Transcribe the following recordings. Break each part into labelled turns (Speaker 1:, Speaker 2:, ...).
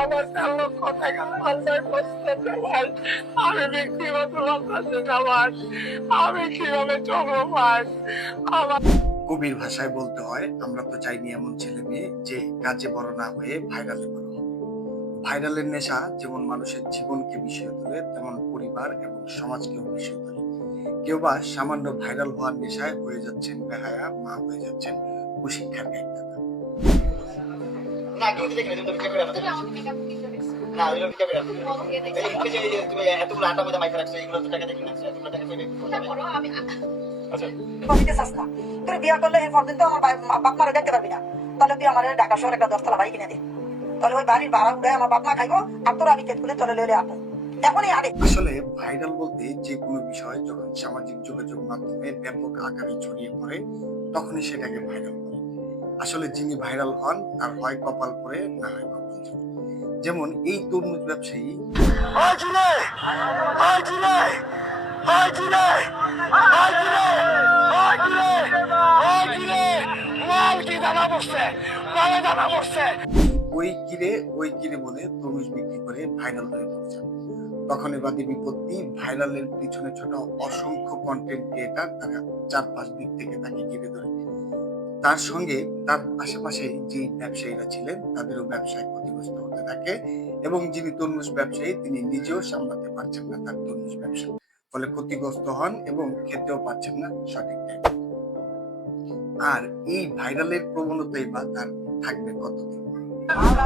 Speaker 1: আমার আমি ব্যক্তিগত আমি কীভাবে আমার
Speaker 2: কবির ভাষায় বলতে হয়, আমরা তো চাইনি এমন ছেলে মেয়ে যে কাজে বড় না হয়ে ভাইরালে বড় ভাইরালের নেশা যেমন মানুষের জীবনকে বিষয় তোলে, তেমন পরিবার এবং সমাজকেও বিষয় তোলে। কেউ বা সামান্য ভাইরাল হওয়ার নেশায় হয়ে যাচ্ছেন, বেহায়া মা হয়ে যাচ্ছেন কুশিক্ষার গাইদাতা
Speaker 3: না কিন্তু দেখি তুমি ভিডিও করে
Speaker 4: তুমি আমাকে মেকআপ
Speaker 3: না ওইগুলো ভিডিও করে
Speaker 4: বলো কে দেখছ?
Speaker 3: এই এই যে তুমি এতগুলো আটা মধ্যে মাইকা রাখছো এগুলো তো টাকা দেখি না এতগুলো টাকা কইলে
Speaker 4: আমি
Speaker 3: আচ্ছা।
Speaker 5: কমিতে চাস না। তোর বিয়া করলে এই পর্যন্ত আমার বাপ- মারা দেখতে পারবি না। তাহলে তুই আমার ঢাকা শহর একটা দশতলা বাড়ি কিনে দে। তাহলে ওই বাড়ির ভাড়া উঠে আমার বাপ মা খাইবো আর তোর আমি করে চলে লইলে আপু এখনই আগে
Speaker 2: আসলে ভাইরাল বলতে যে কোনো বিষয় যখন সামাজিক যোগাযোগ মাধ্যমে ব্যাপক আকারে ছড়িয়ে পড়ে তখনই সেটাকে ভাইরাল আসলে যিনি ভাইরাল হন তার হয় কপাল পড়ে না হয় কপাল যেমন এই তরমুজ ব্যবসায়ী। ওই কিরে ওই কিরে বলে তরমুজ বিক্রি করে ভাইরাল হয়ে পড়েছে তখন এবারে বিপত্তি ভাইরালের পিছনে ছোট অসংখ্য কন্টেন্ট ক্রিয়েটার তারা চার পাঁচ দিক থেকে তাকে ঘিরে ধরে। তার সঙ্গে তার আশেপাশে যে ব্যবসায়ীরা ছিলেন, তাদেরও ব্যবসায় ক্ষতিগ্রস্ত হতে থাকে এবং যিনি তরমুজ ব্যবসায়ী, তিনি নিজেও সামলাতে পারছেন না তার তরমুজ ব্যবসা। ফলে ক্ষতিগ্রস্ত হন এবং খেতেও পাচ্ছেন না সঠিক আর এই ভাইরালের প্রবণতাই বা তার থাকবে কতদিন?
Speaker 3: আমরা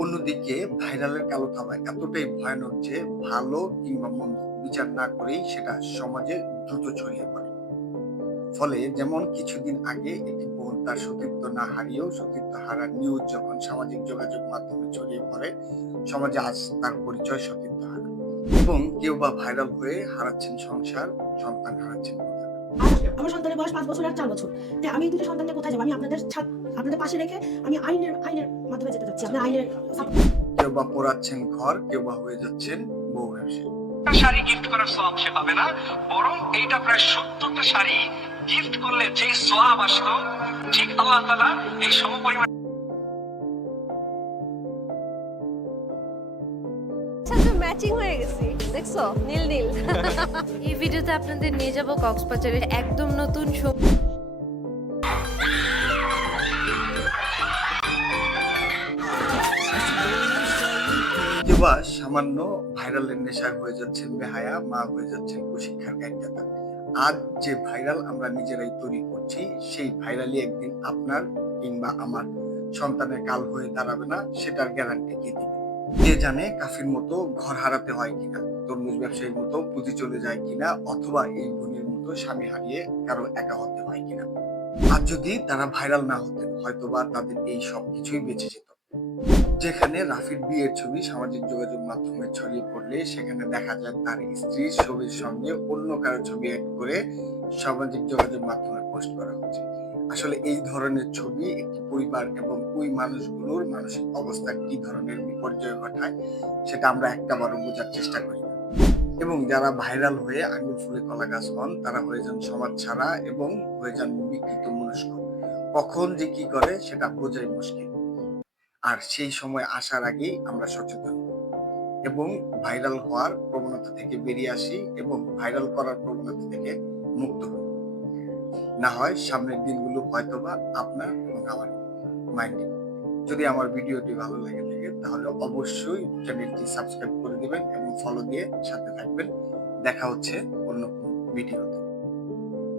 Speaker 2: অন্যদিকে ভাইরালের কালো থাবা এতটাই ভয়ানক যে ভালো কিংবা মন্দ বিচার না করেই সেটা সমাজে দ্রুত ছড়িয়ে পড়ে। ফলে যেমন কিছুদিন আগে একটি তার সতীত্ব না হারিয়েও সতীত্ব হারার নিউজ যখন সামাজিক যোগাযোগ মাধ্যমে ছড়িয়ে পড়ে সমাজে আজ তার পরিচয় সতীত্ব হারা। এবং কেউ বা ভাইরাল হয়ে হারাচ্ছেন সংসার সন্তান হারাচ্ছেন
Speaker 6: আমার সন্তানের বয়স পাঁচ বছর আর চার বছর। তাই আমি এই দুটো সন্তানকে কোথায় যাব? আমি আপনাদের আপনাদের পাশে রেখে আমি আইনের আইনের মাধ্যমে যেতে চাচ্ছি আপনার আইনের
Speaker 2: কেউ বা পোড়াচ্ছেন ঘর কেউ বা হয়ে যাচ্ছেন বউ ব্যবসায়ী
Speaker 7: শাড়ি গিফট করার সোয়াব সে পাবে না বরং এইটা প্রায় সত্তরটা শাড়ি গিফট করলে যে সোয়াব আসতো ঠিক আল্লাহ তালা এই সমপরিমাণ
Speaker 8: ম্যাচিং হয়ে গেছি। দেখছ? নীল নীল।
Speaker 9: এই ভিডিওতে আপনাদের নিয়ে যাব কক্সবাজারের একদম নতুন
Speaker 2: সামান্য ভাইরালের নেশায় হয়ে যাচ্ছেন বেহায়া মা হয়ে যাচ্ছেন কুশিক্ষার আজ যে ভাইরাল আমরা নিজেরাই তৈরি করছি, সেই ভাইরালই একদিন আপনার কিংবা আমার সন্তানের কাল হয়ে দাঁড়াবে না, সেটার গ্যারান্টি কে দিবে? কে জানে কাফির মতো ঘর হারাতে হয় কিনা, তরমুজ ব্যবসায়ীর মতো পুঁজি চলে যায় কিনা, অথবা এই বোনের মতো স্বামী হারিয়ে কারও একা হতে হয় কিনা? আর যদি তারা ভাইরাল না হতেন, হয়তোবা তাদের এই সব কিছুই বেঁচে যেত। যেখানে রাফির বিয়ের ছবি সামাজিক যোগাযোগ মাধ্যমে ছড়িয়ে পড়লে সেখানে দেখা যায় তার স্ত্রীর ছবির সঙ্গে অন্য কারও ছবি অ্যাড করে সামাজিক যোগাযোগ মাধ্যমে পোস্ট করা হচ্ছে। আসলে এই ধরনের ছবি একটি পরিবার এবং ওই মানুষগুলোর মানসিক অবস্থা কি ধরনের বিপর্যয় ঘটায়, সেটা আমরা একটা বারো বোঝার চেষ্টা করি এবং যারা ভাইরাল হয়ে আঙুল ফুলে কলা গাছ হন, তারা হয়ে যান সমাজ ছাড়া এবং হয়ে যান বিকৃত মনস্ক। কখন যে কি করে, সেটা বোঝাই মুশকিল। আর সেই সময় আসার আগেই আমরা সচেতন। এবং ভাইরাল হওয়ার প্রবণতা থেকে বেরিয়ে আসি এবং ভাইরাল করার প্রবণতা থেকে মুক্ত হই। না হয় সামনের দিনগুলো হয়তোবা আপনার এবং আমার মাইন্ডে। যদি আমার ভিডিওটি ভালো লাগে থাকে, তাহলে অবশ্যই চ্যানেলটি সাবস্ক্রাইব করে দিবেন এবং ফলো দিয়ে সাথে থাকবেন। দেখা হচ্ছে অন্য কোনো ভিডিওতে।